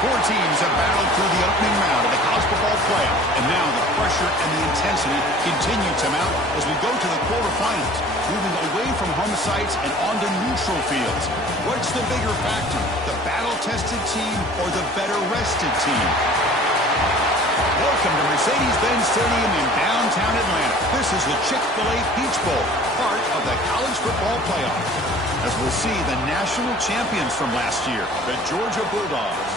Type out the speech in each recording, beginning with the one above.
Four teams have battled through the opening round of the college football playoff, and now the pressure and the intensity continue to mount as we go to the quarterfinals, moving away from home sites and onto neutral fields. What's the bigger factor, the battle-tested team or the better-rested team? Welcome to Mercedes-Benz Stadium in downtown Atlanta. This is the Chick-fil-A Peach Bowl, part of the college football playoff. As we'll see the national champions from last year, the Georgia Bulldogs,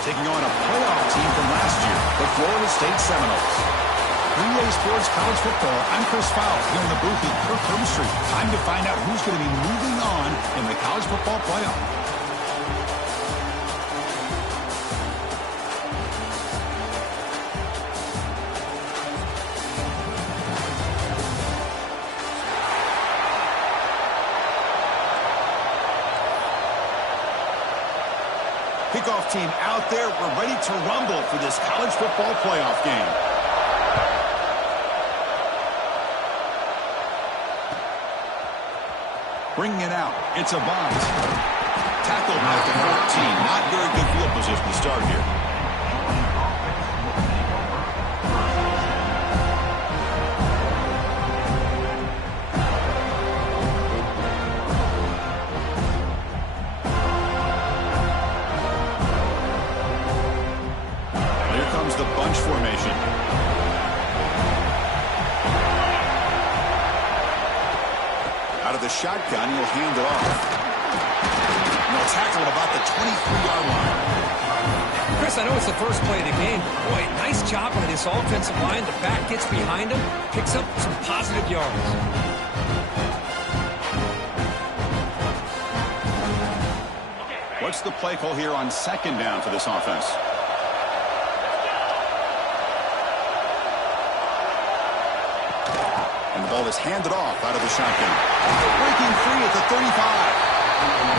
taking on a playoff team from last year, the Florida State Seminoles. 3A Sports College Football, I'm Chris Fowler here in the booth with Kirk Herbstreit. Time to find out who's going to be moving on in the college football playoff. Kickoff team out there. We're ready to rumble for this college football playoff game. Bringing it out. It's a bunt. Tackled at the 14. Not very good field position to start here. The bunch formation. Out of the shotgun, he'll hand it off. And he'll tackle at about the 23-yard line. Chris, I know it's the first play of the game, but boy, nice job by this offensive line. The back gets behind him, picks up some positive yards. What's the play call here on second down for this offense? And the ball is handed off out of the shotgun. Breaking free at the 35.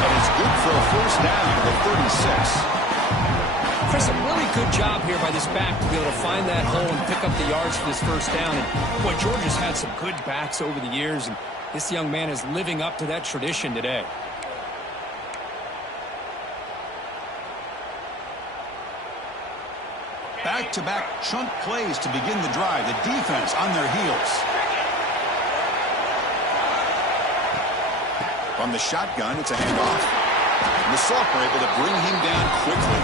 And it's good for a first down at the 36. Chris, a really good job here by this back to be able to find that hole and pick up the yards for this first down. And boy, Georgia's had some good backs over the years, and this young man is living up to that tradition today. Back-to-back chunk plays to begin the drive. The defense on their heels. From the shotgun, it's a handoff. And the Soft are able to bring him down quickly.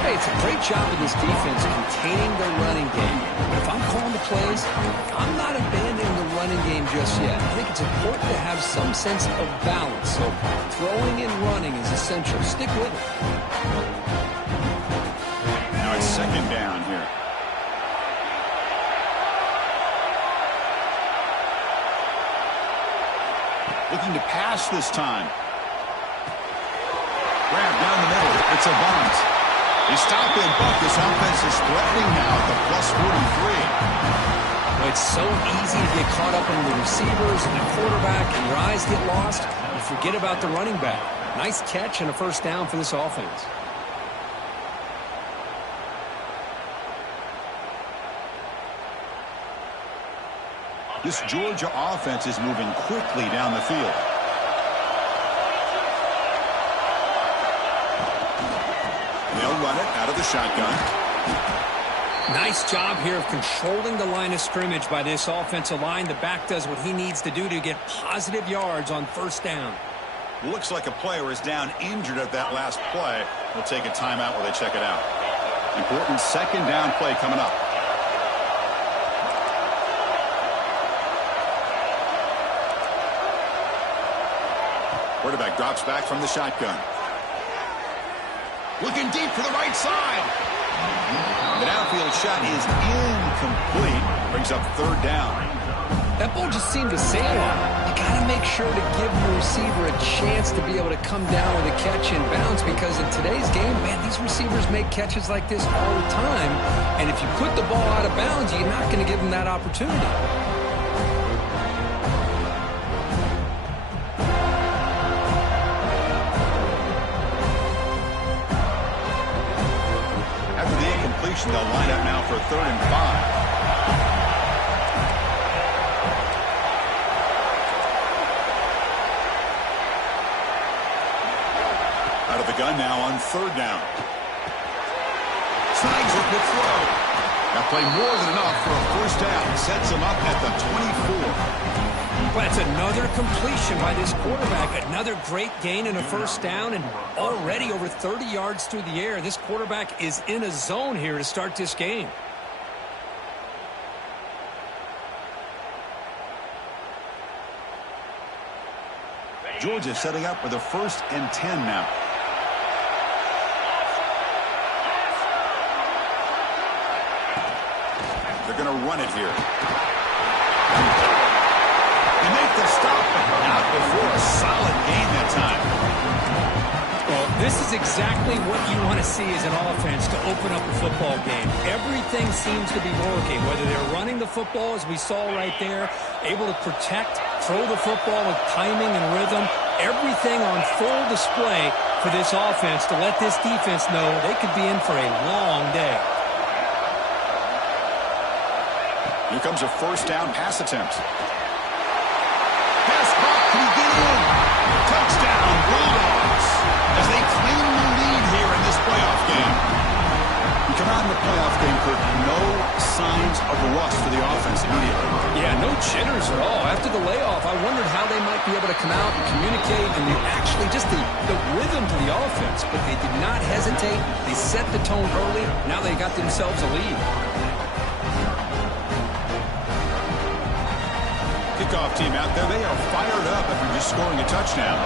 Hey, it's a great job of this defense containing the running game. If I'm calling the plays, I'm not abandoning the running game just yet. I think it's important to have some sense of balance. So throwing and running is essential. Stick with it. Now it's second down here. Looking to pass this time. Grab down the middle. It's a bunt. They stop it, but this offense is threatening now at the plus 43. Well, it's so easy to get caught up in the receivers and the quarterback, and your eyes get lost. You forget about the running back. Nice catch and a first down for this offense. This Georgia offense is moving quickly down the field. They'll run it out of the shotgun. Nice job here of controlling the line of scrimmage by this offensive line. The back does what he needs to do to get positive yards on first down. Looks like a player is down injured at that last play. We'll take a timeout while they check it out. Important second down play coming up. Quarterback drops back from the shotgun. Looking deep to the right side. The downfield shot is incomplete. Brings up third down. That ball just seemed to sail on. You got to make sure to give your receiver a chance to be able to come down with a catch and bounce, because in today's game, man, these receivers make catches like this all the time. And if you put the ball out of bounds, you're not going to give them that opportunity. They'll line up now for 3rd and 5. Out of the gun now on 3rd down. Tries it to throw. That play more than enough for a first down. Sets him up at the 24. Well, that's another completion by this quarterback. Another great gain and a first down, and already over 30 yards through the air. This quarterback is in a zone here to start this game. Georgia setting up with a 1st and 10 now. They're going to run it here. They make the stop, but not before a solid gain that time. Well, this is exactly what you want to see as an offense to open up a football game. Everything seems to be working, whether they're running the football, as we saw right there, able to protect, throw the football with timing and rhythm. Everything on full display for this offense to let this defense know they could be in for a long day. Here comes a first down pass attempt. Pass caught. Can he get in? Touchdown, Bulldogs, as they claim the lead here in this playoff game. We come out in the playoff game, Kirk, no signs of rust for the offense immediately. Yeah, no jitters at all. After the layoff, I wondered how they might be able to come out and communicate and actually just the rhythm to the offense. But they did not hesitate. They set the tone early. Now they got themselves a lead. Kickoff team out there. They are fired up after just scoring a touchdown.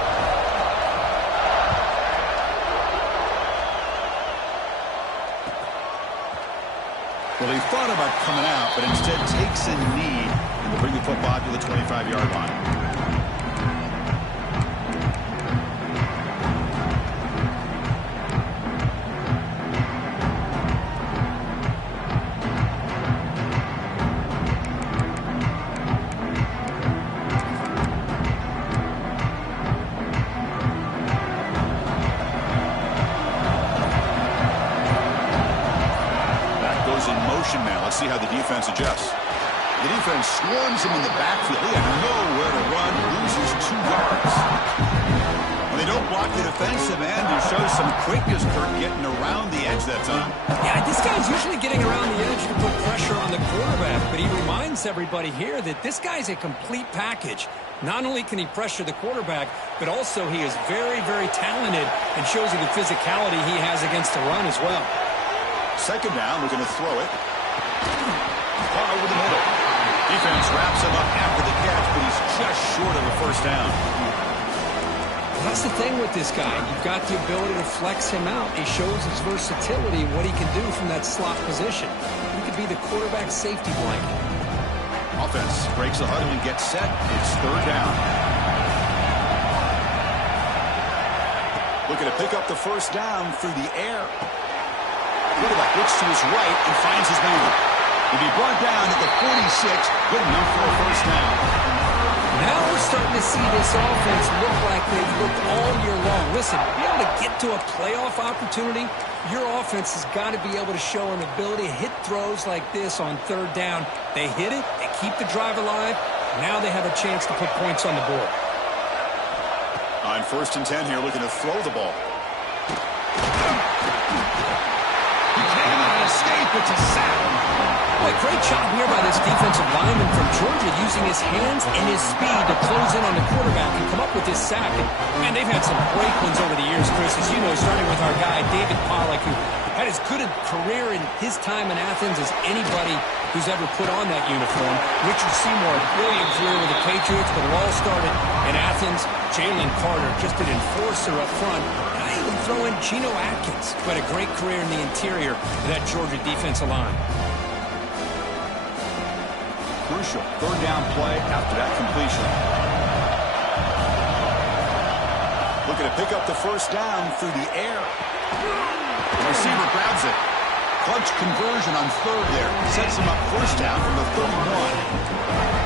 Well, he thought about coming out, but instead takes a knee and will bring the football to the 25-yard line. Let's see how the defense adjusts. The defense swarms him in the backfield. He had nowhere to run, loses 2 yards. When they don't block the defensive end, he shows some quickness, Kirk, getting around the edge that time. Yeah, this guy's usually getting around the edge to put pressure on the quarterback, but he reminds everybody here that this guy's a complete package. Not only can he pressure the quarterback, but also he is very, very talented and shows you the physicality he has against the run as well. Second down, we're going to throw it. Far over the middle. Defense wraps him up after the catch, but he's just short of a first down. Well, that's the thing with this guy. You've got the ability to flex him out. He shows his versatility, what he can do from that slot position. He could be the quarterback safety blanket. Offense breaks the huddle and gets set. It's third down. Looking to pick up the first down through the air. Quarterback looks to his right and finds his man. He'll be brought down at the 46, good enough for a first down. Now we're starting to see this offense look like they've looked all year long. Listen, to be able to get to a playoff opportunity, your offense has got to be able to show an ability to hit throws like this on third down. They hit it, they keep the drive alive. Now they have a chance to put points on the board. On 1st and 10 here, looking to throw the ball. Escape, it's a sack. Boy, great job here by this defensive lineman from Georgia using his hands and his speed to close in on the quarterback and come up with this sack. And, man, they've had some great ones over the years, Chris, as you know, starting with our guy, David Pollack, who had as good a career in his time in Athens as anybody who's ever put on that uniform. Richard Seymour, brilliant career with the Patriots, but it all started in Athens. Jalen Carter, just an enforcer up front. And I even throw in Geno Atkins, who had a great career in the interior of that Georgia defensive line. Crucial third down play after that completion. Looking to pick up the first down through the air. The receiver grabs it. Clutch conversion on third there. Sets him up first down from the 31.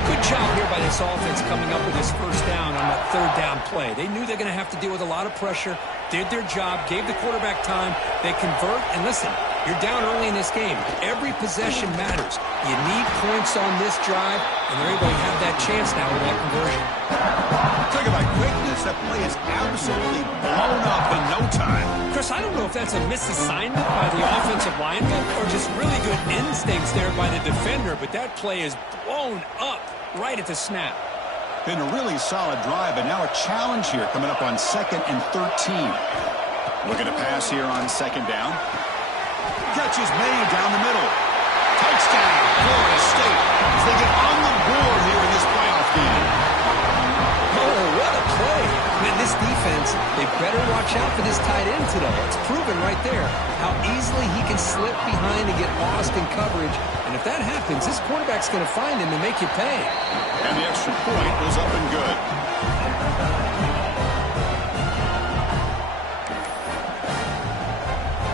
Good job here by this offense coming up with this first down on that third down play. They knew they're going to have to deal with a lot of pressure, did their job, gave the quarterback time. They convert, and listen, you're down early in this game. Every possession matters. You need points on this drive, and they're able to have that chance now with that conversion. Talk about quickness. That play is absolutely blown up in no time. Chris, Bruce, I don't know if that's a misassignment by the offensive lineman or just really good instincts there by the defender, but that play is blown up right at the snap. Been a really solid drive, but now a challenge here coming up on 2nd and 13. Looking to pass here on 2nd down. Catch is made down the middle. Touchdown, Florida State, as they get on the board here in this playoff game. Oh, what a play. Man, this defense, they better watch out for this tight end today. It's proven right there how easily he can slip behind and get lost in coverage. And if that happens, this quarterback's going to find him and make you pay. And the extra point was up and good.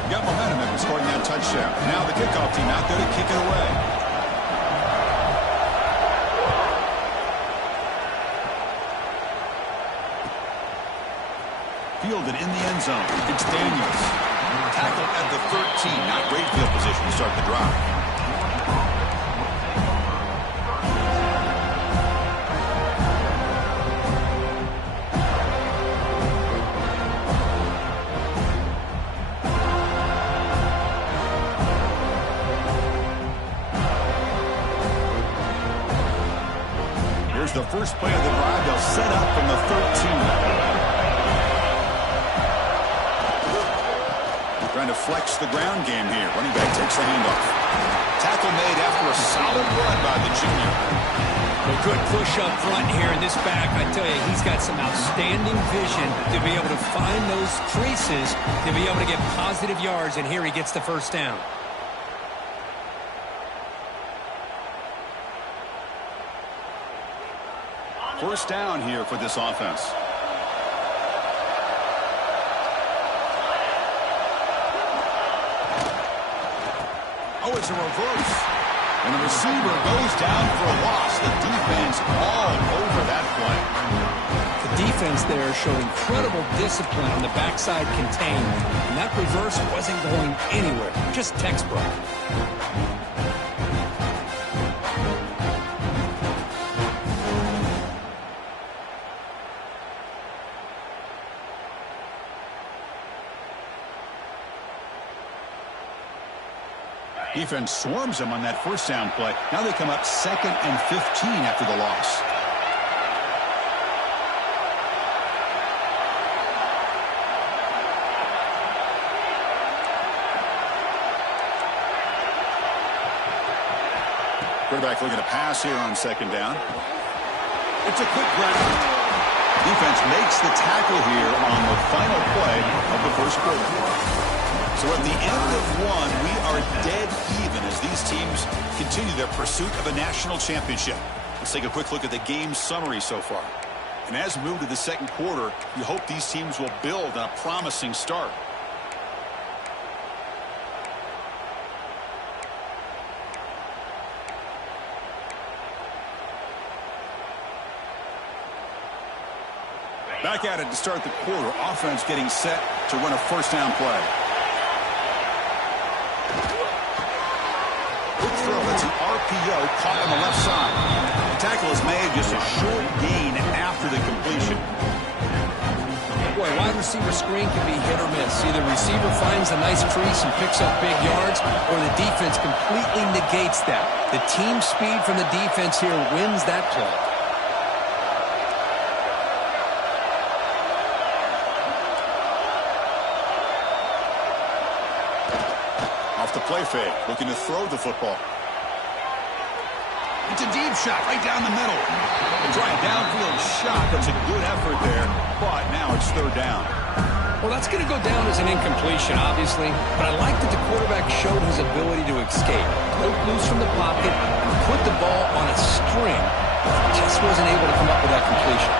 Got momentum after scoring that touchdown. Now the kickoff team out there to kick it away. Fielded in the end zone. It's Daniels. Tackled at the 13. Not great field position to start the drive. Here's the first play of the drive. They'll set up from the 13. Trying to flex the ground game here. Running back takes the handoff. Tackle made after a solid run by the junior. A good push up front here in this back. I tell you, he's got some outstanding vision to be able to find those creases, to be able to get positive yards, and here he gets the first down. First down here for this offense. Oh, it's a reverse. And the receiver goes down for a loss. The defense all over that play. The defense there showed incredible discipline on the backside contained. And that reverse wasn't going anywhere. Just textbook. Defense swarms them on that first down play. Now they come up 2nd and 15 after the loss. Quarterback looking to pass here on 2nd down. It's a quick ground. Defense makes the tackle here on the final play of the first quarter. So at the end of one, we are dead even as these teams continue their pursuit of a national championship. Let's take a quick look at the game summary so far. And as we move to the second quarter, you hope these teams will build on a promising start. Back at it to start the quarter. Offense getting set to run a first down play. Quick throw. It's an RPO caught on the left side. The tackle is made, just a short gain after the completion. Boy, wide receiver screen can be hit or miss. Either receiver finds a nice crease and picks up big yards, or the defense completely negates that. The team speed from the defense here wins that play. The play fake, looking to throw the football. It's a deep shot right down the middle. They try a downfield shot. That's a good effort there, but now it's third down. Well, that's going to go down as an incompletion, obviously, but I like that the quarterback showed his ability to escape. Broke loose from the pocket and put the ball on a string. Just wasn't able to come up with that completion.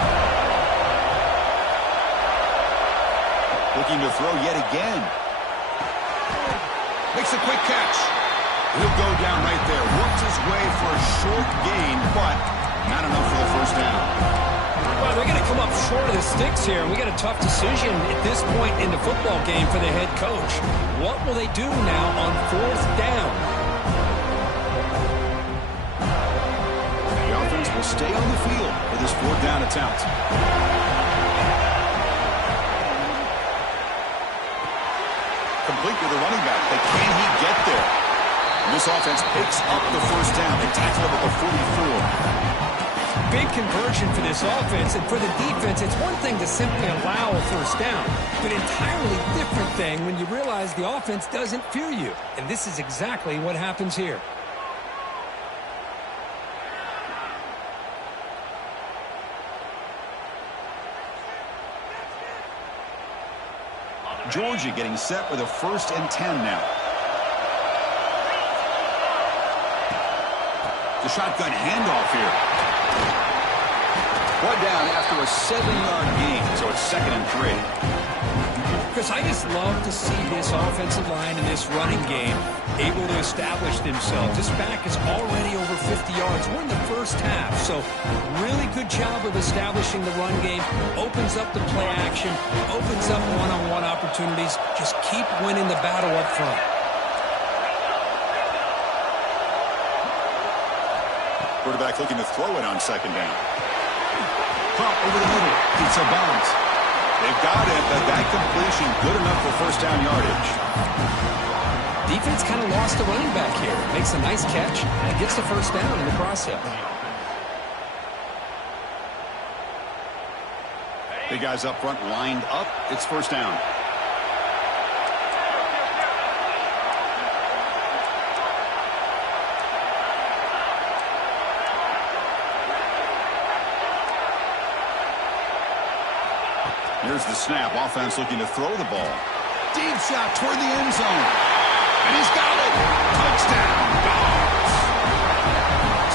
Looking to throw yet again. Makes a quick catch. He'll go down right there. Works his way for a short gain, but not enough for the first down. Well, they're going to come up short of the sticks here, and we got a tough decision at this point in the football game for the head coach. What will they do now on fourth down? The offense will stay on the field for this fourth down attempt. complete with the running back, but can he get there? And this offense picks up the first down. They tackle him at the 44. Big conversion for this offense, and for the defense, it's one thing to simply allow a first down, but an entirely different thing when you realize the offense doesn't fear you. And this is exactly what happens here. Georgia getting set with a 1st and 10 now. The shotgun handoff here. Brought down after a 7-yard gain, so it's 2nd and 3. Chris, I just love to see this offensive line in this running game able to establish themselves. This back is already over 50 yards. We're in the first half, so really good job of establishing the run game. Opens up the play action, opens up one-on-one opportunities. Just keep winning the battle up front. Quarterback looking to throw it on 2nd down. Pop over the middle. It's a bounce. They've got it, but that completion good enough for 1st down yardage. Defense kind of lost the running back here. Makes a nice catch and gets the 1st down in the process. Big guys up front lined up. It's 1st down. Here's the snap. Offense looking to throw the ball. Deep shot toward the end zone. And he's got it. Touchdown, Dogs.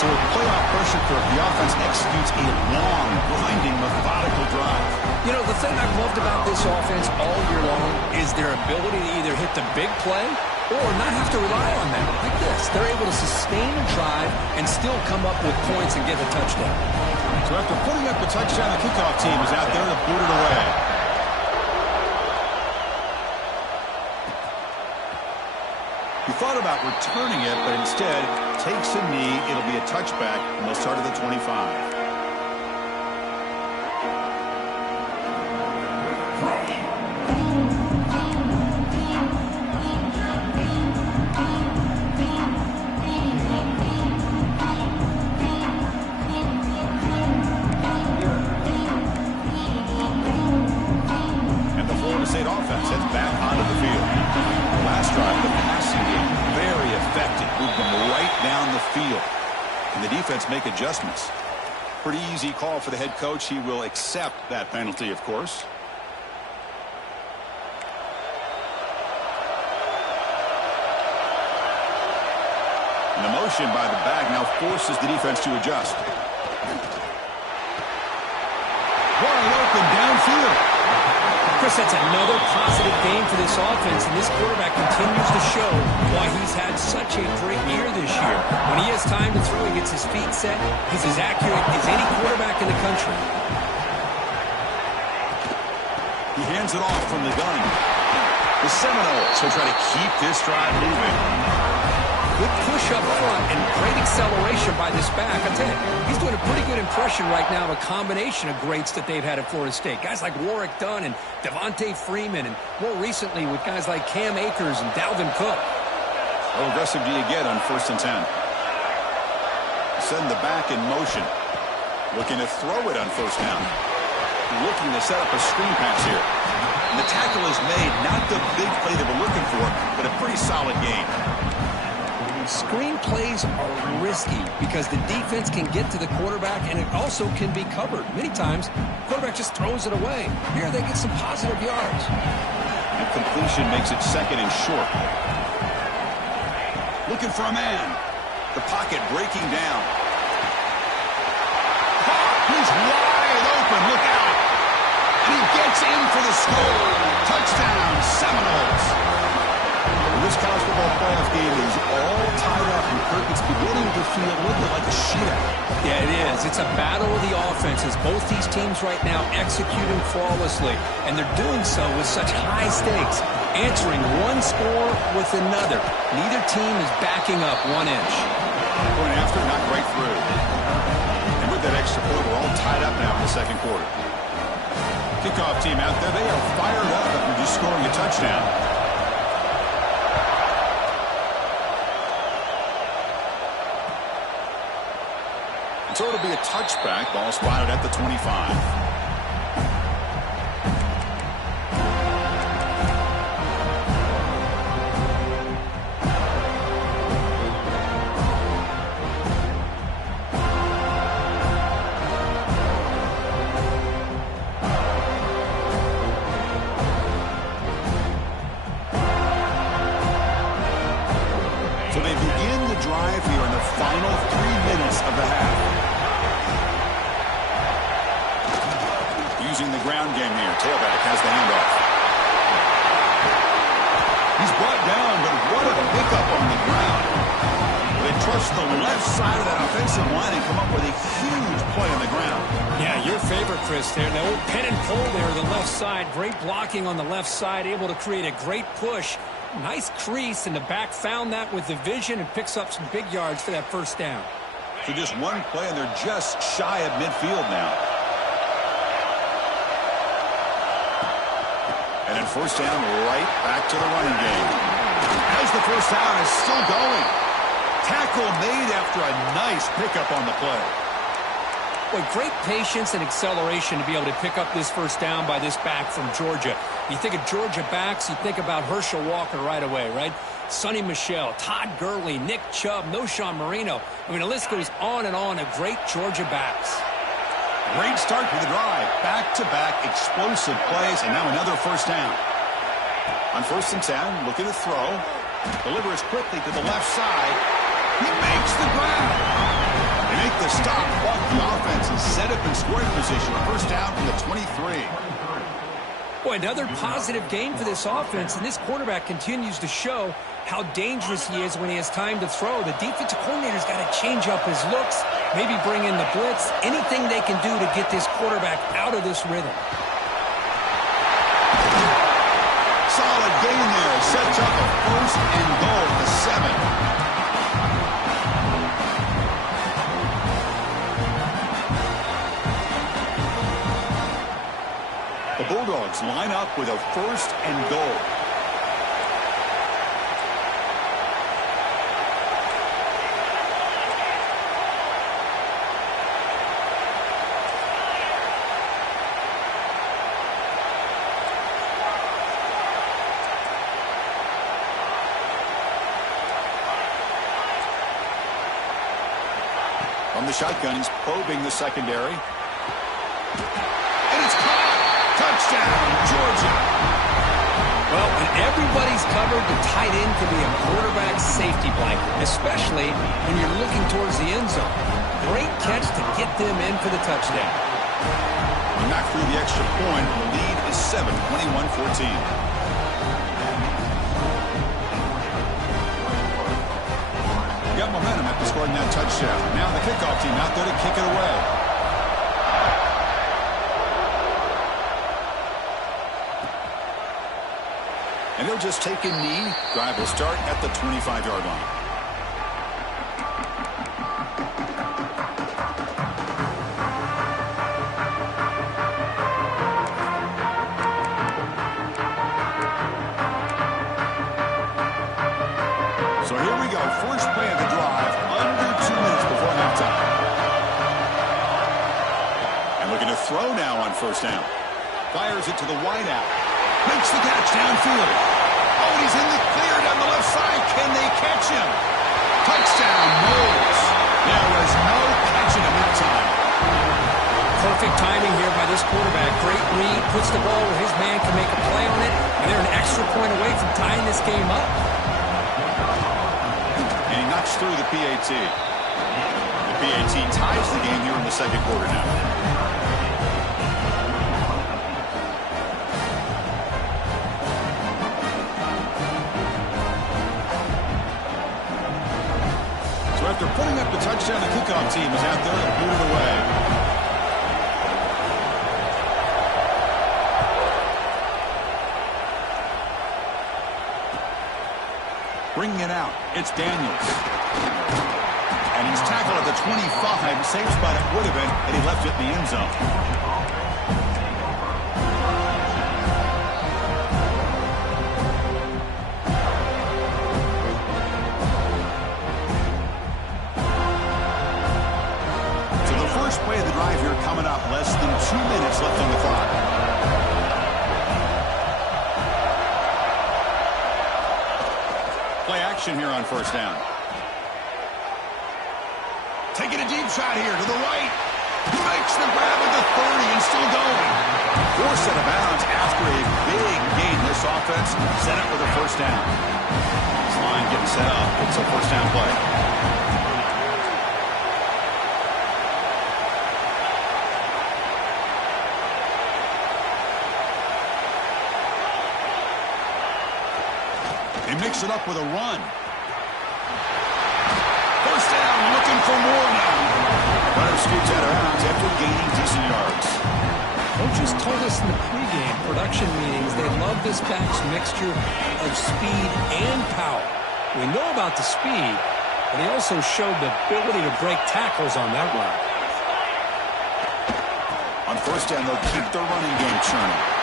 So with playoff pressure, the offense executes a long, grinding, methodical drive. You know, the thing I've loved about this offense all year long is their ability to either hit the big play or not have to rely on that. Like this. They're able to sustain a drive and still come up with points and get a touchdown. So after putting up the touchdown, the kickoff team is out there to boot it away. He thought about returning it, but instead takes a knee. It'll be a touchback, and they'll start at the 25. Make adjustments. Pretty easy call for the head coach. He will accept that penalty, of course. And the motion by the back now forces the defense to adjust. Wide open downfield. Chris, that's another positive game for this offense, and this quarterback continues to show why he's had such a great year this year. When he has time to throw, he gets his feet set. He's as accurate as any quarterback in the country. He hands it off from the gun. The Seminoles will try to keep this drive moving. Good push up front and great acceleration by this back. I tell you, he's doing a pretty good impression right now of a combination of greats that they've had at Florida State. Guys like Warwick Dunn and Devontae Freeman, and more recently with guys like Cam Akers and Dalvin Cook. How aggressive do you get on 1st and 10? Send the back in motion. Looking to throw it on 1st down. Looking to set up a screen pass here. And the tackle is made. Not the big play that we're looking for, but a pretty solid gain. Screen plays are risky because the defense can get to the quarterback, and it also can be covered. Many times, the quarterback just throws it away. Here, they get some positive yards. And completion makes it 2nd and short. Looking for a man. The pocket breaking down. He's wide open. Look out. And he gets in for the score. Touchdown, Seminoles. This college football playoff game is all tied up, and Kirk, it's beginning to feel a little bit like a shootout. Yeah, it is. It's a battle of the offenses. Both these teams right now executing flawlessly, and they're doing so with such high stakes, answering one score with another. Neither team is backing up 1 inch. Going after, not right through. And with that extra point, we're all tied up now in the 2nd quarter. Kickoff team out there, they are fired up after just scoring a touchdown. So it'll be a touchback. Ball spotted at the 25. So they begin the drive here in the final 3 minutes of the half. Using the ground game here. Tailback has the handoff. He's brought down, but what a pickup on the ground. They trust the left side of that offensive line and come up with a huge play on the ground. Yeah, your favorite, Chris, there. The old pin and pull there, the left side. Great blocking on the left side, able to create a great push. Nice crease, and the back found that with the vision and picks up some big yards for that first down. So just one play, and they're just shy of midfield now. And then first down, right back to the running game. As the first down is still going. Tackle made after a nice pickup on the play. Boy, great patience and acceleration to be able to pick up this first down by this back from Georgia. You think of Georgia backs, you think about Herschel Walker right away, right? Sonny Michel, Todd Gurley, Nick Chubb, Noshawn Marino. I mean, the list goes on and on of great Georgia backs. Great start to the drive. Back-to-back explosive plays, and now another first down. On 1st and 10, looking to throw. Delivers quickly to the left side. He makes the grab. They make the stop, walk the offense, and set up in scoring position. First down from the 23. Boy, another positive game for this offense, and this quarterback continues to show how dangerous he is when he has time to throw. The defensive coordinator's got to change up his looks, maybe bring in the blitz, anything they can do to get this quarterback out of this rhythm. Solid gain there. Sets up a first and goal at the 7. The Bulldogs line up with a first and goal. From the shotgun, he's probing the secondary. And it's caught! Touchdown, Georgia! Well, when everybody's covered, the tight end can be a quarterback's safety blanket, especially when you're looking towards the end zone. Great catch to get them in for the touchdown. Not through the extra point. The lead is 7, 21-14. Got momentum after scoring that touchdown. Now the kickoff team out there to kick it away. And he'll just take a knee. Drive will start at the 25-yard line. So here we go. First play of the drive, under 2 minutes before halftime. And looking to throw now on first down. Fires it to the wideout. Makes the catch downfield. Oh, he's in the clear down the left side. Can they catch him? Touchdown, Knowles. There was no catching him that time. Perfect timing here by this quarterback. Great read, puts the ball where his man can make a play on it, and they're an extra point away from tying this game up. And he knocks through the PAT. The PAT ties the game here in the second quarter now. After putting up the touchdown, the kickoff team is out there and boot it away. Bringing it out, it's Daniels. And he's tackled at the 25. Same spot it would have been, and he left it in the end zone. Play action here on first down. Taking a deep shot here to the right. Makes the grab at the 30 and still going. Forced out of bounds after a big gain. This offense set up with a first down. This line getting set up. It's a first down play. They mix it up with a run. First down, looking for more now. Runner scoots out of bounds after gaining decent yards. Coaches told us in the pregame production meetings they love this back's mixture of speed and power. We know about the speed, but he also showed the ability to break tackles on that run. On first down, they'll keep their running game churning.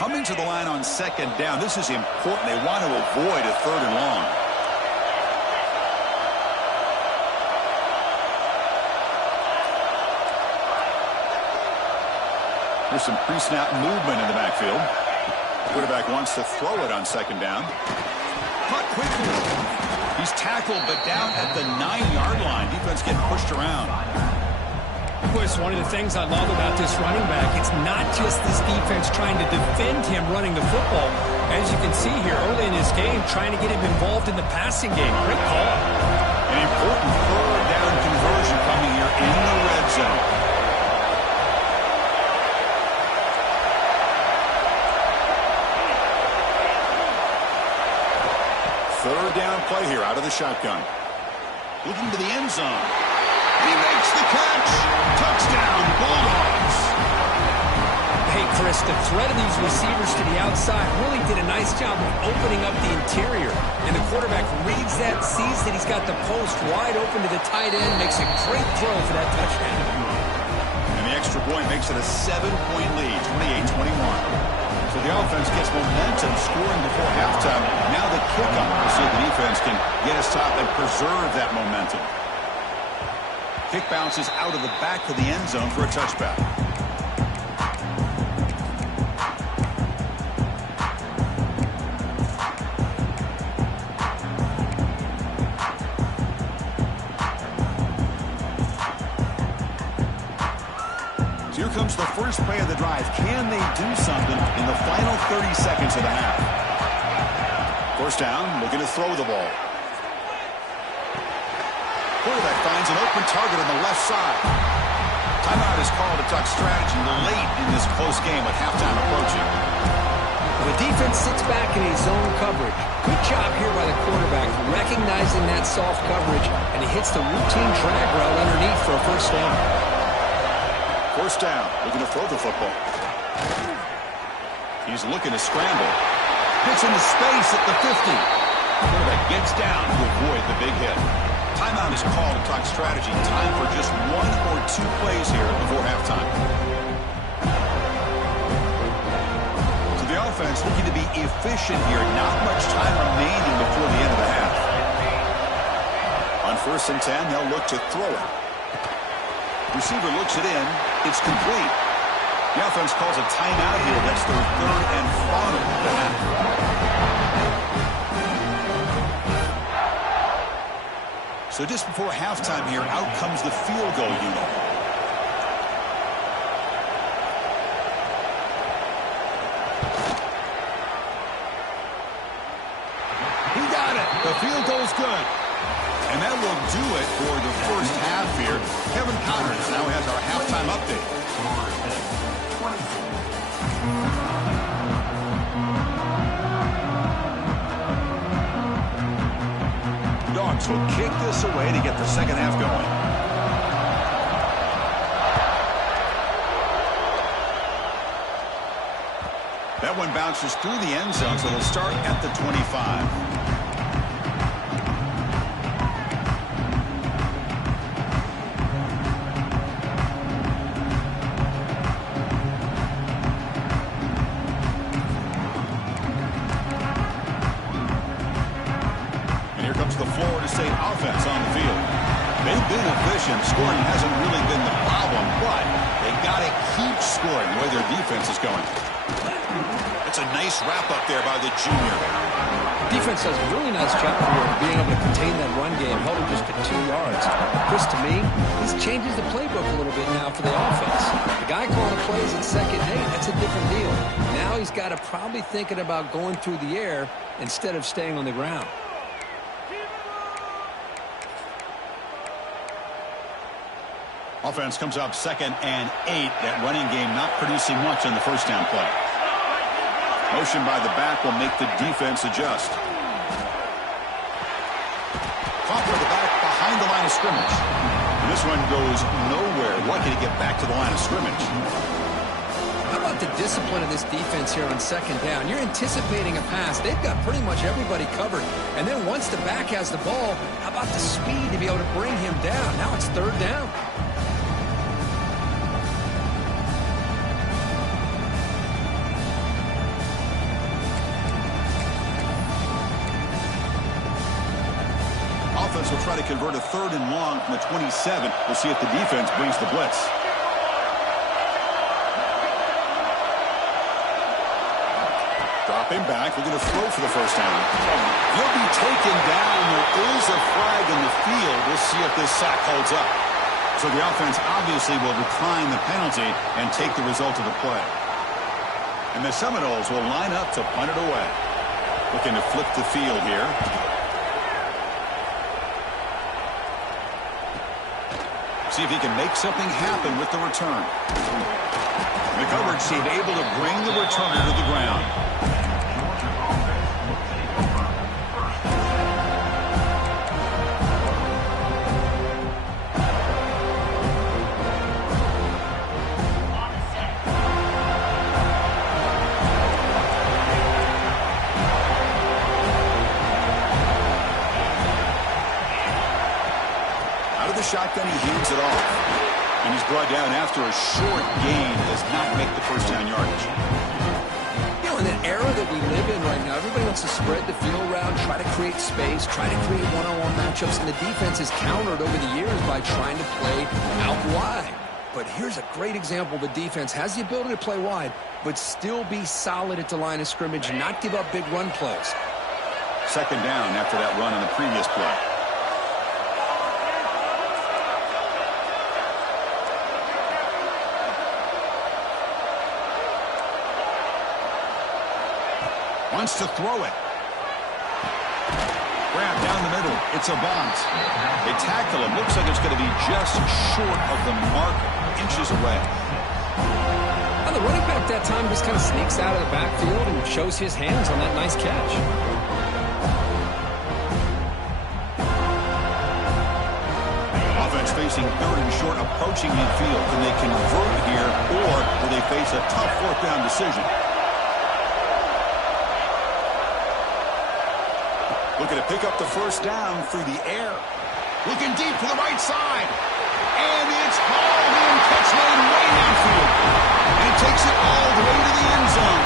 Coming to the line on second down. This is important. They want to avoid a third and long. There's some pre-snap movement in the backfield. The quarterback wants to throw it on second down. Caught quickly. He's tackled, but down at the 9-yard line. Defense getting pushed around. Of course, one of the things I love about this running back, it's not just this defense trying to defend him running the football. As you can see here early in this game, trying to get him involved in the passing game. Great call. An important third down conversion coming here in the red zone. Third down play here out of the shotgun. Looking to the end zone. He makes the catch. Touchdown, Bulldogs. Hey, Chris, the threat of these receivers to the outside really did a nice job of opening up the interior. And the quarterback reads that, sees that he's got the post wide open to the tight end, makes a great throw for that touchdown. And the extra point makes it a 7-point lead, 28-21. So the offense gets momentum scoring before halftime. Now the kickoff. We'll see if the defense can get us top and preserve that momentum. Kick bounces out of the back of the end zone for a touchback. So here comes the first play of the drive. Can they do something in the final 30 seconds of the half? First down, looking to throw the ball. Quarterback finds an open target on the left side. Timeout is called to talk strategy late in this close game with halftime approaching. The defense sits back in a zone coverage. Good job here by the quarterback, recognizing that soft coverage, and he hits the routine drag route underneath for a first down. First down, looking to throw the football. He's looking to scramble. Gets into space at the 50. Quarterback gets down to avoid the big hit. Timeout is called to talk strategy. Time for just 1 or 2 plays here before halftime. So the offense looking to be efficient here. Not much time remaining before the end of the half. On first and 10, they'll look to throw it. Receiver looks it in. It's complete. The offense calls a timeout here. That's their third and final of the half. So just before halftime here, out comes the field goal unit. He got it. The field goal's good. And that will do it for the first half here. Kevin Connors now has our halftime update. Dogs will kick this away to get the second half going. That one bounces through the end zone, so they'll start at the 25. offense on the field. They've been efficient. Scoring hasn't really been the problem, but they got to keep scoring the way their defense is going. It's a nice wrap-up there by the junior. Defense does a really nice job here of being able to contain that run game, held him just to 2 yards. Chris, to me, this changes the playbook a little bit now for the offense. The guy calling the plays at 2nd and 8, that's a different deal. Now he's got to probably thinking about going through the air instead of staying on the ground. Offense comes up 2nd and 8. That running game not producing much on the first down play. Motion by the back will make the defense adjust. Caught by the back behind the line of scrimmage. And this one goes nowhere. Lucky to get back to the line of scrimmage. How about the discipline of this defense here on 2nd down? You're anticipating a pass. They've got pretty much everybody covered. And then once the back has the ball, how about the speed to be able to bring him down? Now it's 3rd down. Offense will try to convert a 3rd and long from the 27. We'll see if the defense brings the blitz. Dropping back, we're going to throw for the first down. He'll be taken down. There is a flag in the field. We'll see if this sack holds up. So the offense obviously will decline the penalty and take the result of the play. And the Seminoles will line up to punt it away. Looking to flip the field here. See if he can make something happen with the return. The coverage team able to bring the returner to the ground. Shotgun, he hands it off. And he's brought down after a short gain. Does not make the first down yardage. You know, in the era that we live in right now, everybody wants to spread the field around, try to create space, try to create one-on-one matchups, and the defense is countered over the years by trying to play out wide. But here's a great example. The defense has the ability to play wide, but still be solid at the line of scrimmage and not give up big run plays. 2nd down after that run on the previous play. Wants to throw it. Grab down the middle. It's a bounce. They tackle him. Looks like it's going to be just short of the mark, inches away. Now the running back that time just kind of sneaks out of the backfield and shows his hands on that nice catch. Offense facing 3rd and short, approaching midfield. Can they convert here, or will they face a tough 4th down decision? Looking to pick up the first down through the air. Looking deep to the right side. And it's hauled in, catch lane way downfield. And takes it all the way to the end zone.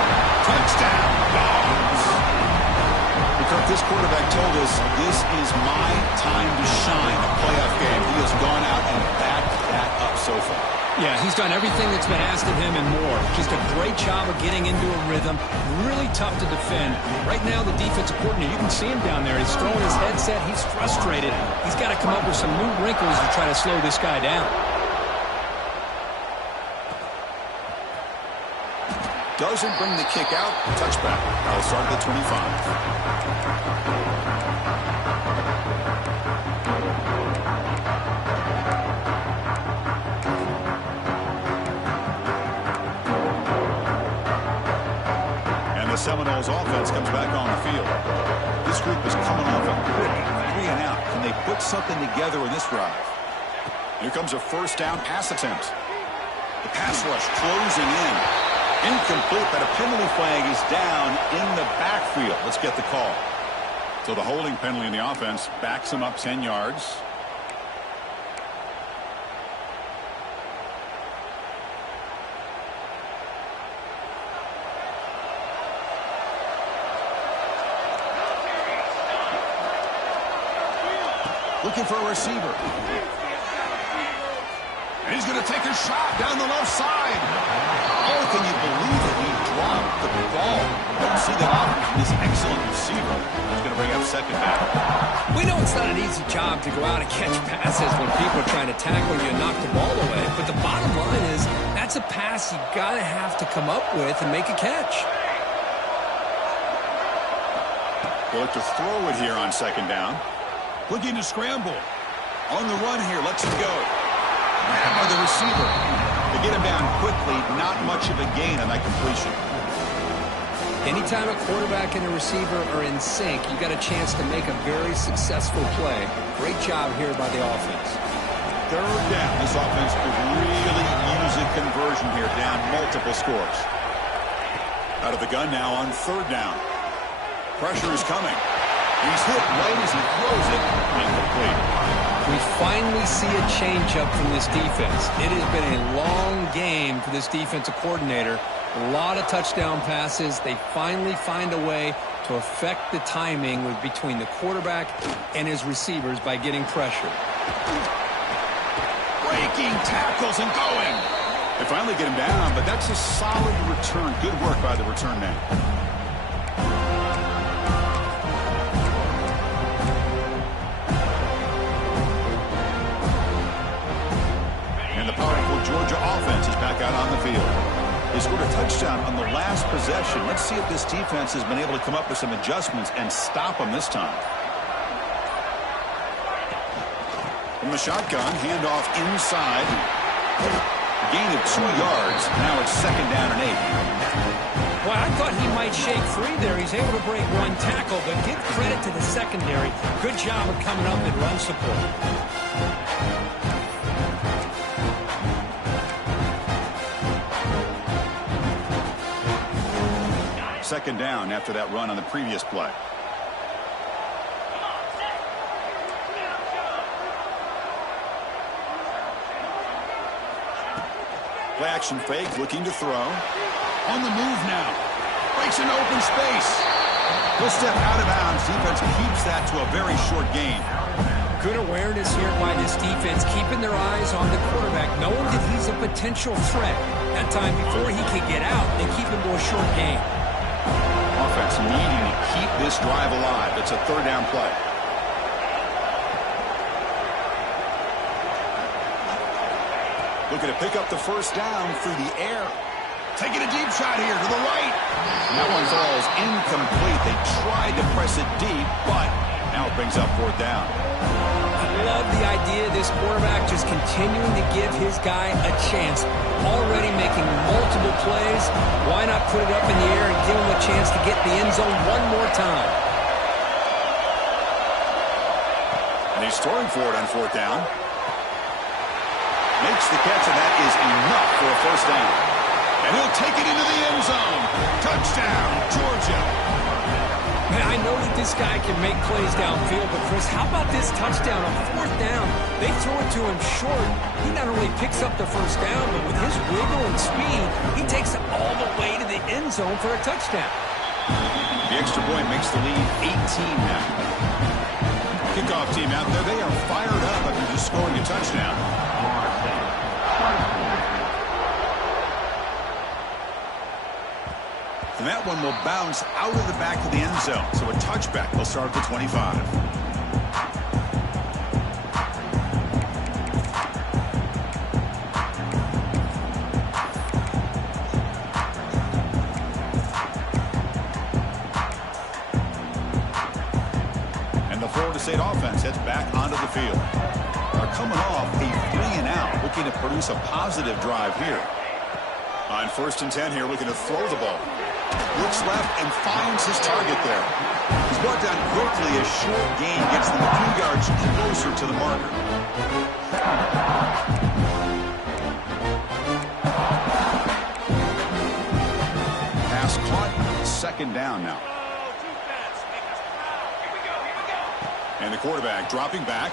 Touchdown, Dogs. Because this quarterback told us this is my time to shine, a playoff game. He has gone out and backed that up so far. Yeah, he's done everything that's been asked of him and more. Just a great job of getting into a rhythm. Really tough to defend. Right now, the defensive coordinator, you can see him down there. He's throwing his headset. He's frustrated. He's got to come up with some new wrinkles to try to slow this guy down. Doesn't bring the kick out. Touchback. I'll start at the 25. The Seminoles offense comes back on the field. This group is coming off a quick 3 and out. Can they put something together in this drive? Here comes a first down pass attempt. The pass rush closing in. Incomplete, but a penalty flag is down in the backfield. Let's get the call. So the holding penalty in the offense backs him up 10 yards. Looking for a receiver. And he's going to take a shot down the left side. Oh, can you believe it? He dropped the ball. Don't see that often from this excellent receiver. He's going to bring up second down. We know it's not an easy job to go out and catch passes when people are trying to tackle you and knock the ball away. But the bottom line is that's a pass you got to have to come up with and make a catch. We'll look to throw it here on second down. Looking to scramble. On the run here. Let's go. Grabbed by the receiver. They get him down quickly. Not much of a gain on that completion. Anytime a quarterback and a receiver are in sync, you got a chance to make a very successful play. Great job here by the offense. Third down. This offense could really use a conversion here. Down multiple scores. Out of the gun now on third down. Pressure is coming. He's hit right as he throws it. Incomplete. We finally see a change-up from this defense. It has been a long game for this defensive coordinator. A lot of touchdown passes. They finally find a way to affect the timing between the quarterback and his receivers by getting pressure. Breaking tackles and going. They finally get him down, but that's a solid return. Good work by the return man. Georgia offense is back out on the field. They scored a touchdown on the last possession. Let's see if this defense has been able to come up with some adjustments and stop them this time. From the shotgun, handoff inside. Gain of 2 yards. Now it's second down and 8. Well, I thought he might shake free there. He's able to break one tackle, but give credit to the secondary. Good job of coming up in run support. Second down after that run on the previous play. Play action fake, looking to throw. On the move now. Breaks an open space. He'll step out of bounds. Defense keeps that to a very short gain. Good awareness here by this defense, keeping their eyes on the quarterback, knowing that he's a potential threat. That time before he can get out, they keep him to a short gain. Offense needing to keep this drive alive. It's a third down play. Looking to pick up the first down through the air. Taking a deep shot here to the right. That one falls incomplete. They tried to press it deep, but now it brings up fourth down. I love the idea of this quarterback just continuing to give his guy a chance. Already making multiple plays. Why not put it up in the air and give him a chance to get the end zone one more time? And he's throwing for it on fourth down. Makes the catch, and that is enough for a first down. And he'll take it into the end zone. Touchdown, Georgia. Man, I know that this guy can make plays downfield, but Chris, how about this touchdown on fourth down? They throw it to him short. He not only picks up the first down, but with his wiggle and speed, he takes it all the way to the end zone for a touchdown. The extra point makes the lead 18 now. Kickoff team out there, they are fired up after just scoring a touchdown. And that one will bounce out of the back of the end zone. So a touchback will start at the 25. And the Florida State offense heads back onto the field. They're coming off a 3-and-out, looking to produce a positive drive here. On first and 10 here, looking to throw the ball. Looks left and finds his target there. He's brought down quickly. A short gain gets them a few yards closer to the marker. Pass caught. Second down now. And the quarterback dropping back.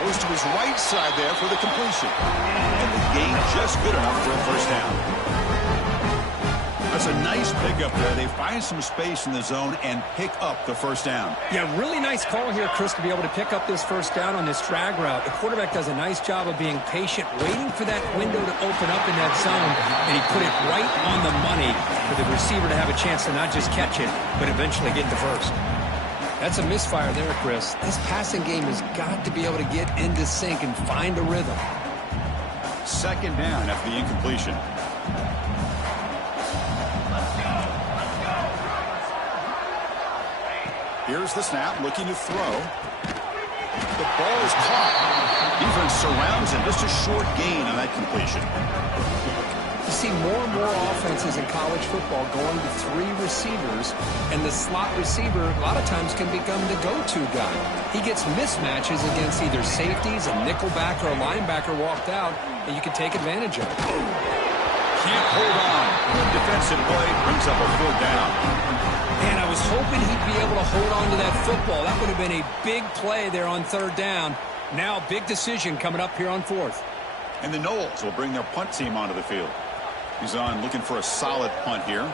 Goes to his right side there for the completion. And the gain just good enough for a first down. That's a nice pick pickup there. They find some space in the zone and pick up the first down. Yeah, really nice call here, Chris, to be able to pick up this first down on this drag route. The quarterback does a nice job of being patient, waiting for that window to open up in that zone, and he put it right on the money for the receiver to have a chance to not just catch it, but eventually get the first. That's a misfire there, Chris. This passing game has got to be able to get into sync and find a rhythm. Second down after the incompletion. Here's the snap, looking to throw. The ball is caught. Defense surrounds him. Just a short gain on that completion. You see more and more offenses in college football going to 3 receivers, and the slot receiver a lot of times can become the go-to guy. He gets mismatches against either safeties, a nickelbacker, or a linebacker walked out, and you can take advantage of it. Can't hold on. Good defensive play brings up a 4th down. And I was hoping he'd be able to hold on to that football. That would have been a big play there on 3rd down. Now, big decision coming up here on 4th. And the Noles will bring their punt team onto the field. He's on looking for a solid punt here.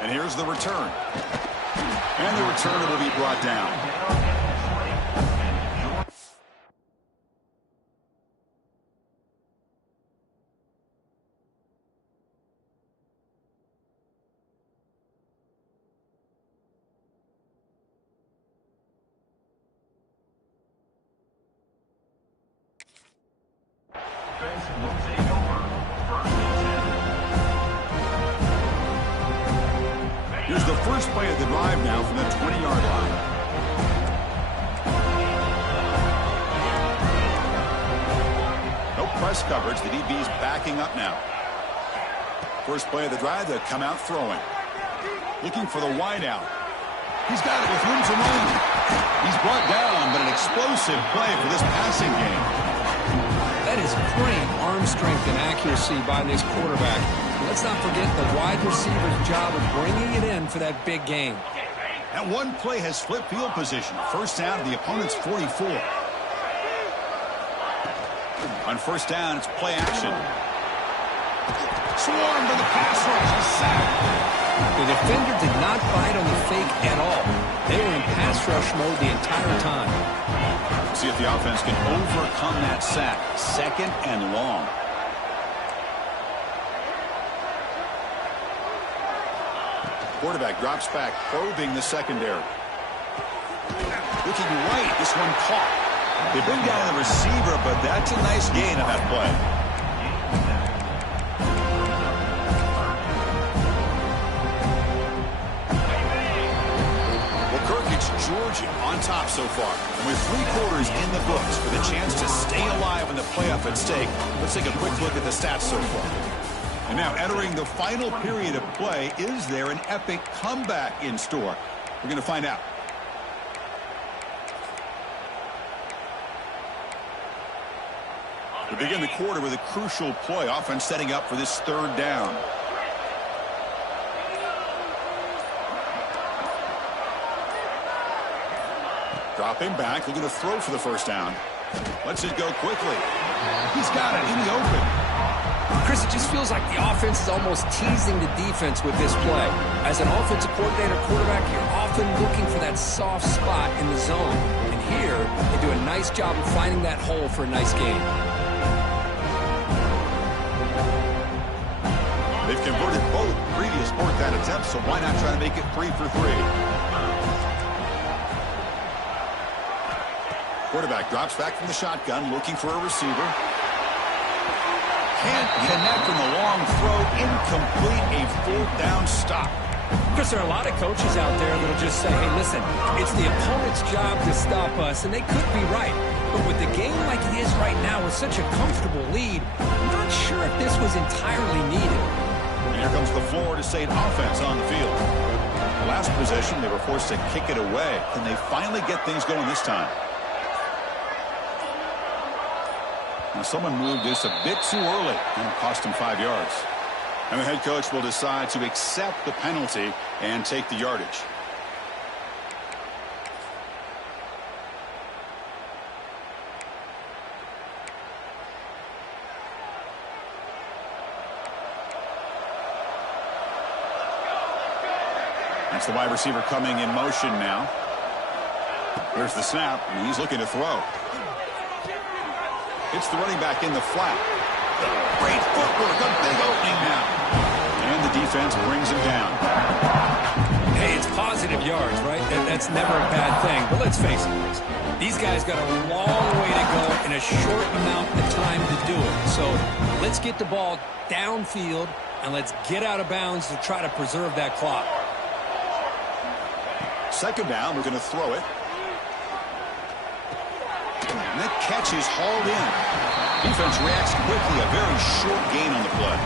And here's the return. And the return will be brought down. Here's the first play of the drive now from the 20-yard line. No press coverage. The DB's backing up now. First play of the drive, they'll come out throwing. Looking for the wide out. He's got it with room to run. He's brought down, but an explosive play for this passing game. That is great arm strength and accuracy by this quarterback. Let's not forget the wide receiver's job of bringing it in for that big game. That one play has flipped field position. First down to the opponent's 44. On first down, it's play action. Swarmed by the pass rush. A sack. The defender did not bite on the fake at all. They were in pass rush mode the entire time. See if the offense can overcome that sack. 2nd and long. Quarterback drops back, probing the secondary. Looking right, this one caught. They bring down the receiver, but that's a nice gain on that play. Well, Kirk, it's Georgia on top so far. And with 3 quarters in the books with a chance to stay alive in the playoff at stake, let's take a quick look at the stats so far. And now entering the final period of play, is there an epic comeback in store? We're going to find out. We begin the quarter with a crucial play. Offense setting up for this 3rd down. Dropping back, looking to throw for the first down. Lets it go quickly. He's got it in the open. Chris, it just feels like the offense is almost teasing the defense with this play. As an offensive coordinator, quarterback, you're often looking for that soft spot in the zone. And here, they do a nice job of finding that hole for a nice gain. They've converted both previous 4th down attempts, so why not try to make it 3 for 3? Quarterback drops back from the shotgun, looking for a receiver. Can't connect on the long throw. Incomplete. A 4th down stop. Chris, there are a lot of coaches out there that will just say, hey, listen, it's the opponent's job to stop us, and they could be right. But with the game like it is right now with such a comfortable lead, I'm not sure if this was entirely needed. And here comes the Florida State offense on the field. Last possession, they were forced to kick it away. Can they finally get things going this time? Now someone moved this a bit too early, and it cost him 5 yards. And the head coach will decide to accept the penalty and take the yardage. It's the wide receiver coming in motion now. Here's the snap, and he's looking to throw. It's the running back in the flat. Great footwork, a big opening now. And the defense brings him down. Hey, it's positive yards, right? That's never a bad thing. But let's face it, these guys got a long way to go in a short amount of time to do it. So let's get the ball downfield, and let's get out of bounds to try to preserve that clock. Second down, we're going to throw it. And that catch is hauled in. Defense reacts quickly, a very short gain on the play.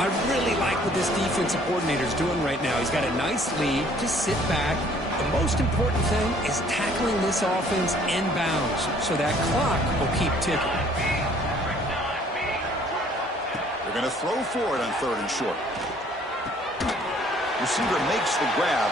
I really like what this defensive coordinator is doing right now. He's got a nice lead. Just sit back. The most important thing is tackling this offense inbounds so that clock will keep ticking. They're going to throw for it on 3rd and short. Receiver makes the grab,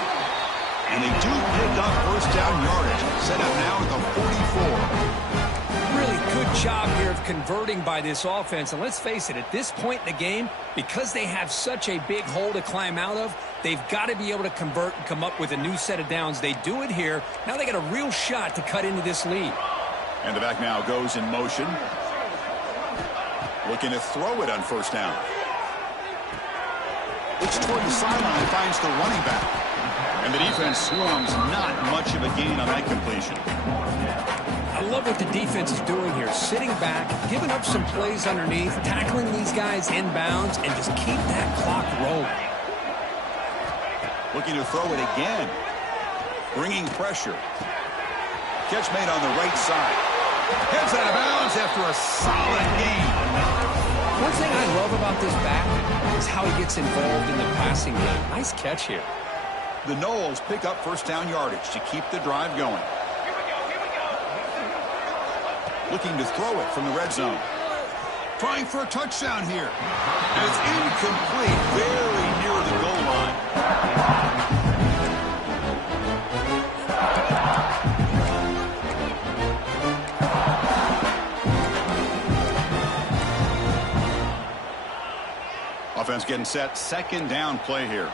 and they do pick up first down yardage. Set up now at the 44. Really good job here of converting by this offense. And let's face it, at this point in the game, because they have such a big hole to climb out of, they've got to be able to convert and come up with a new set of downs. They do it here. Now they got a real shot to cut into this lead. And the back now goes in motion. Looking to throw it on first down. Looks toward the sideline, finds the running back. And the defense swarms, not much of a gain on that completion. I love what the defense is doing here. Sitting back, giving up some plays underneath, tackling these guys inbounds, and just keep that clock rolling. Looking to throw it again. Bringing pressure. Catch made on the right side. Heads out of bounds after a solid gain. One thing I love about this back is how he gets involved in the passing game. Nice catch here. The Knowles pick up first down yardage to keep the drive going. Looking to throw it from the red zone. Trying for a touchdown here. And it's incomplete, very near the goal line. Offense getting set. Second down play here.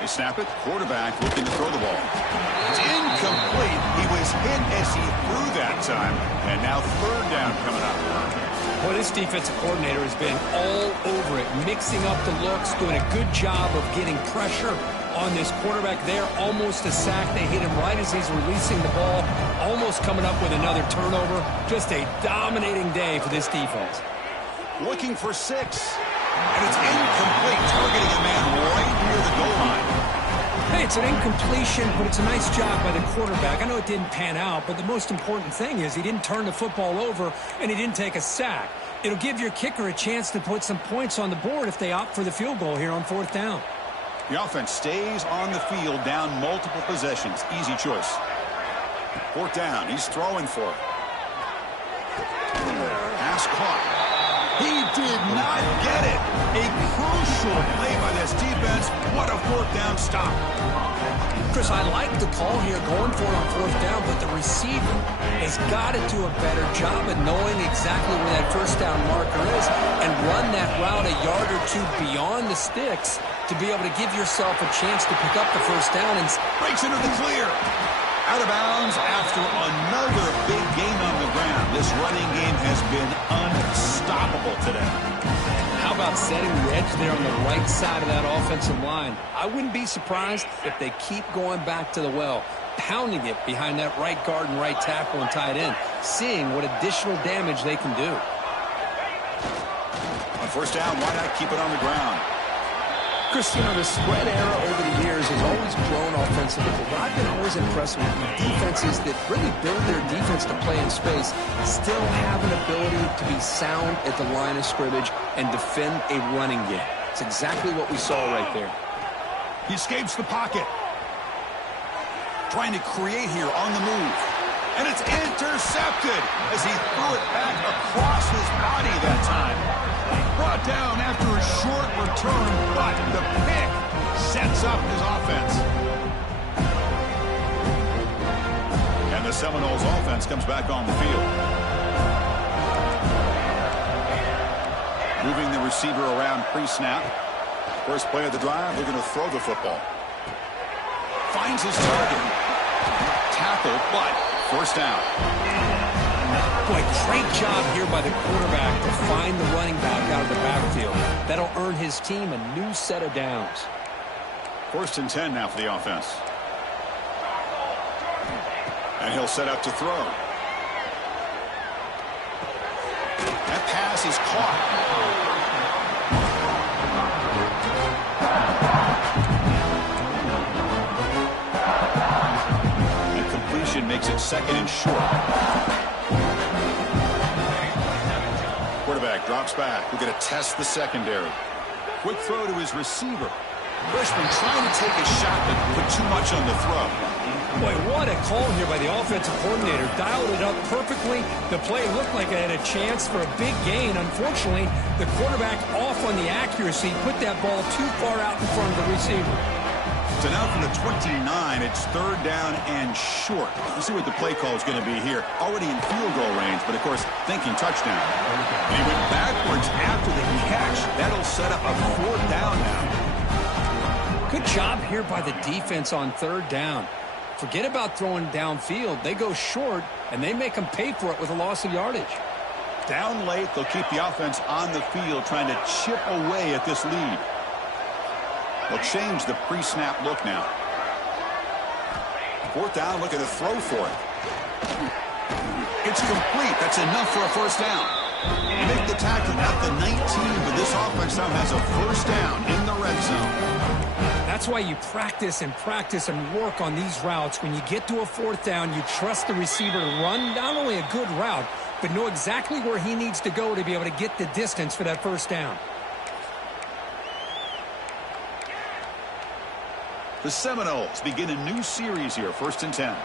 They snap it. Quarterback looking to throw the ball. It's incomplete. He was hit as he threw that time. And now third down coming up. Well, this defensive coordinator has been all over it, mixing up the looks, doing a good job of getting pressure on this quarterback there. Almost a sack. They hit him right as he's releasing the ball. Almost coming up with another turnover. Just a dominating day for this defense. Looking for 6. And it's incomplete, targeting a man right near the goal line. Hey, it's an incompletion, but it's a nice job by the quarterback. I know it didn't pan out, but the most important thing is he didn't turn the football over and he didn't take a sack. It'll give your kicker a chance to put some points on the board if they opt for the field goal here on 4th down. The offense stays on the field, down multiple possessions. Easy choice. 4th down, he's throwing for it. Pass caught. He did not get it. A crucial play by this defense. What a 4th down stop. Chris, I like the call here going for it on 4th down, but the receiver has got to do a better job of knowing exactly where that first down marker is and run that route a yard or two beyond the sticks to be able to give yourself a chance to pick up the first down. And breaks into the clear. Out of bounds after another big gain on the ground. This running game has been unstoppable today. How about setting the edge there on the right side of that offensive line? I wouldn't be surprised if they keep going back to the well, pounding it behind that right guard and right tackle and tight end, seeing what additional damage they can do. On first down, why not keep it on the ground? Chris, you know, the spread era over the years has always grown offensively, but I've been always impressed with defenses that really build their defense to play in space, still have an ability to be sound at the line of scrimmage and defend a running game. It's exactly what we saw right there. He escapes the pocket. Trying to create here on the move. And it's intercepted as he threw it back across his body that time. Brought down after a short return, but the pick sets up his offense. And the Seminoles offense comes back on the field. Moving the receiver around pre-snap. First play of the drive, they're going to throw the football. Finds his target. Tackle, but first down. Boy, great job here by the quarterback to find the running back out of the backfield. That'll earn his team a new set of downs. First and 10 now for the offense. And he'll set up to throw. That pass is caught. Makes it second and short. Quarterback drops back. We're going to test the secondary. Quick throw to his receiver. Freshman trying to take a shot but put too much on the throw. Boy, what a call here by the offensive coordinator. Dialed it up perfectly. The play looked like it had a chance for a big gain. Unfortunately, the quarterback off on the accuracy, put that ball too far out in front of the receiver. So now from the 29, it's third down and short. Let's see what the play call is going to be here. Already in field goal range, but of course, thinking touchdown. And he went backwards after the catch. That'll set up a fourth down now. Good job here by the defense on third down. Forget about throwing downfield. They go short, and they make them pay for it with a loss of yardage. Down late, they'll keep the offense on the field trying to chip away at this lead. They'll change the pre-snap look now. Fourth down, looking to throw for it. It's complete. That's enough for a first down. They make the tackle at the 19, but this offense now has a first down in the red zone. That's why you practice and work on these routes. When you get to a fourth down, you trust the receiver to run not only a good route, but know exactly where he needs to go to be able to get the distance for that first down. The Seminoles begin a new series here, first and 10.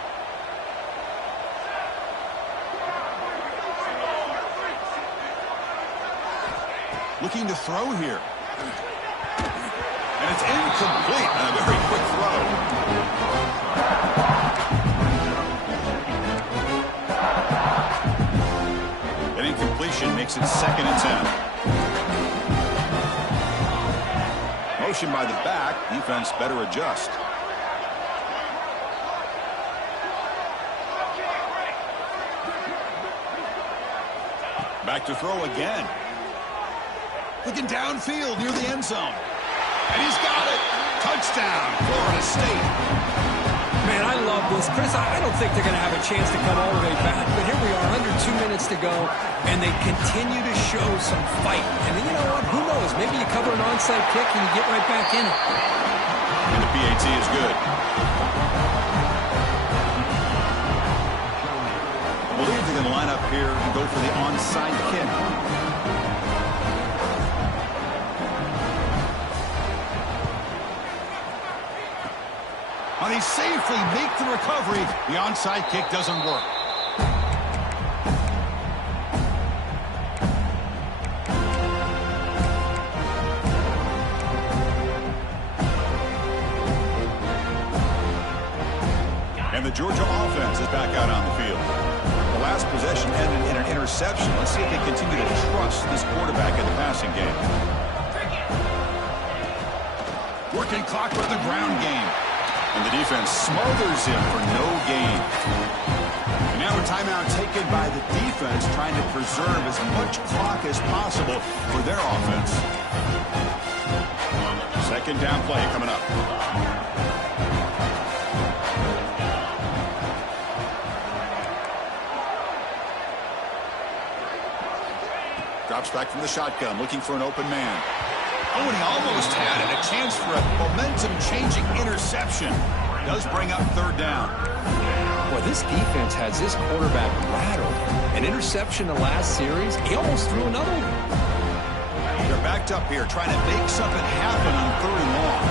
Looking to throw here. And it's incomplete. A very quick throw. An incompletion makes it second and 10. Motion by the back. Defense better adjust. Back to throw again. Looking downfield near the end zone. And he's got it. Touchdown, Florida State. Man, I love this. Chris, I don't think they're going to have a chance to come all the way back. But here we are, under 2 minutes to go, and they continue to show some fight. And you know what? Who knows? Maybe you cover an onside kick and you get right back in it. And the PAT is good. I believe they're going to line up here and go for the onside kick. They safely make the recovery. The onside kick doesn't work. And the Georgia offense is back out on the field. The last possession ended in an interception. Let's see if they continue to trust this quarterback in the passing game. Working clock with the ground game. And the defense smothers him for no gain. And now a timeout taken by the defense, trying to preserve as much clock as possible for their offense. Second down play coming up. Drops back from the shotgun, looking for an open man. Oh, and he almost had it. A chance for a momentum-changing interception. Does bring up third down. Well, this defense has this quarterback rattled. An interception the last series. He almost threw another one. They're backed up here, trying to make something happen on third and long.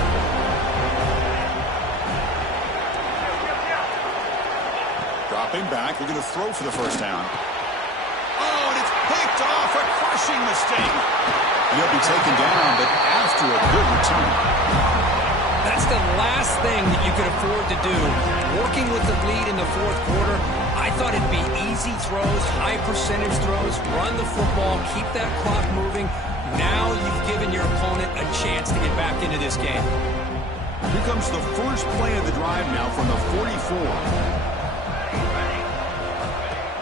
Dropping back. They're going to throw for the first down. Oh, and it's picked off. A crushing mistake. And he'll be taken down, but after a good return. That's the last thing that you could afford to do. Working with the lead in the fourth quarter, I thought it'd be easy throws, high percentage throws, run the football, keep that clock moving. Now you've given your opponent a chance to get back into this game. Here comes the first play of the drive now from the 44.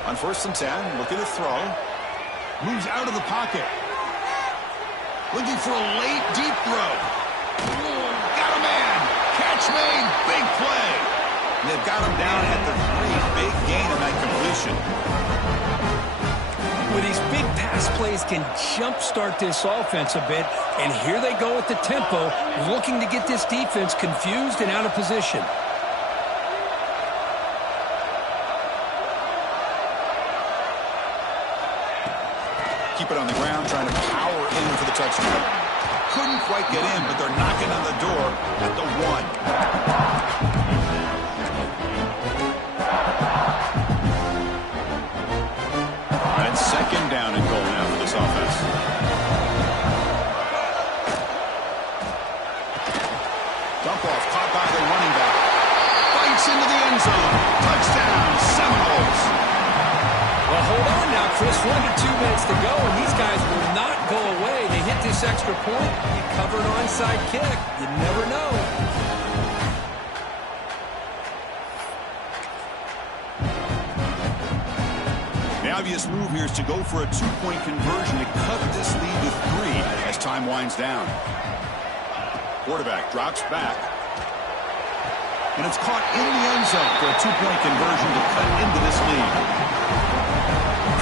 On 1st and 10, looking to throw. Moves out of the pocket. Looking for a late, deep throw. Ooh, got a man. Catch made. Big play. And they've got him down at the 3. Big gain on that completion. Well, these big pass plays can jumpstart this offense a bit. And here they go with the tempo, looking to get this defense confused and out of position. Keep it on the ground, trying to power in for the touchdown. Couldn't quite get in, but they're knocking on the door at the 1. All right, 2nd down and goal now for this offense. Dump off, caught by the running back. Fights into the end zone. Touchdown, Seminoles. Well, hold on now, Chris. 1 to 2 minutes to go, and these guys will not go away. They hit this extra point. You cover an onside kick. You never know. The obvious move here is to go for a 2-point conversion to cut this lead to 3 as time winds down. Quarterback drops back. And it's caught in the end zone for a 2-point conversion to cut into this lead.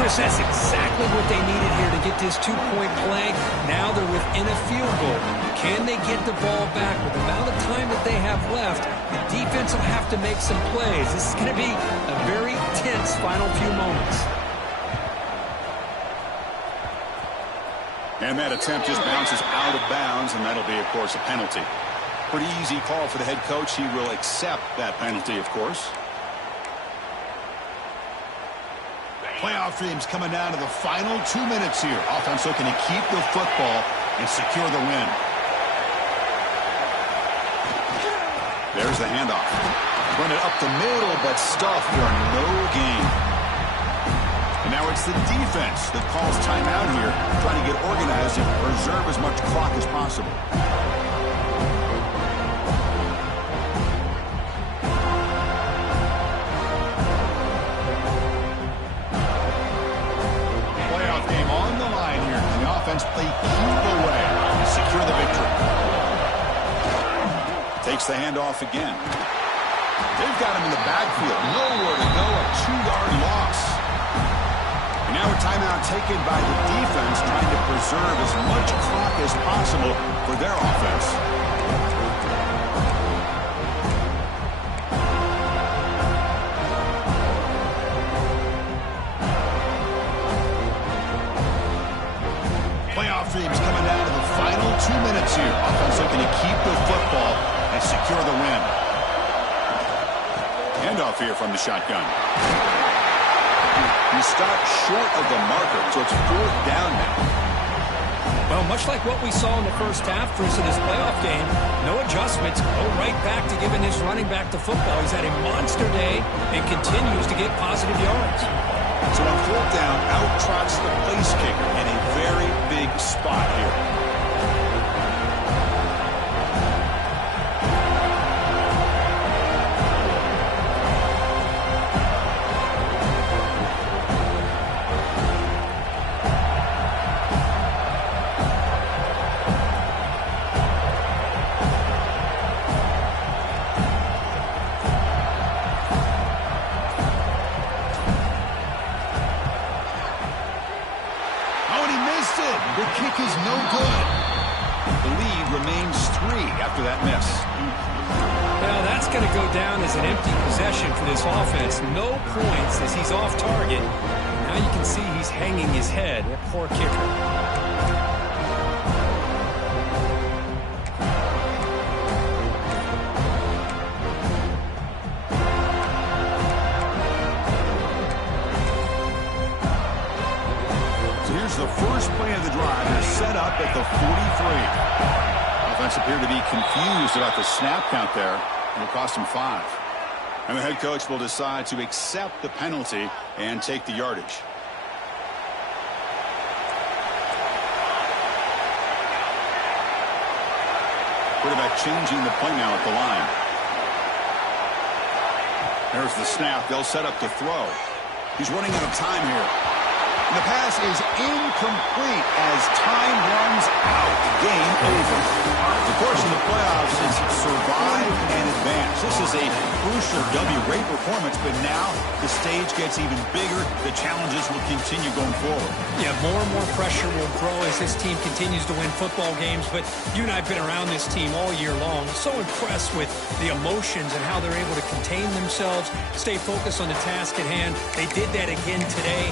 Chris, that's exactly what they needed here to get this 2-point play. Now they're within a field goal. Can they get the ball back with the amount of time that they have left? The defense will have to make some plays. This is going to be a very tense final few moments. And that attempt just bounces out of bounds, and that'll be, of course, a penalty. Pretty easy call for the head coach. He will accept that penalty, of course. Playoff dreams coming down to the final 2 minutes here. Offense looking to keep the football and secure the win. There's the handoff. Run it up the middle, but stuffed for no gain. And now it's the defense that calls timeout here, trying to get organized and preserve as much clock as possible. Playoff game on the line here. The offense play keep away and secure the victory. Takes the handoff again. They've got him in the backfield. Nowhere to go. A 2-yard loss. And now a timeout taken by the defense, trying to preserve as much clock as possible for their offense. Playoff dreams coming down to the final 2 minutes here. Offense looking to keep the football and secure the win. Handoff here from the shotgun. He stopped short of the marker, so it's 4th down now. Well, much like what we saw in the first half, Chris, in this playoff game, no adjustments, go right back to giving this running back the football. He's had a monster day and continues to get positive yards. So on 4th down, out trots the place kicker in a very big spot here. The kick is no good. The lead remains 3 after that miss. Well, that's going to go down as an empty possession for this offense. No points as he's off target. Now you can see he's hanging his head. That poor kicker. The first play of the drive is set up at the 43. Offense appeared to be confused about the snap count there. It'll cost him 5. And the head coach will decide to accept the penalty and take the yardage. Quarterback changing the play now at the line. There's the snap. They'll set up to throw. He's running out of time here. And the pass is incomplete as time runs out. Game over. The course of the playoffs is survive and advance. This is a crucial W. Great performance, but now the stage gets even bigger. The challenges will continue going forward. Yeah, more and more pressure will grow as this team continues to win football games. But you and I have been around this team all year long. So impressed with the emotions and how they're able to contain themselves, stay focused on the task at hand. They did that again today.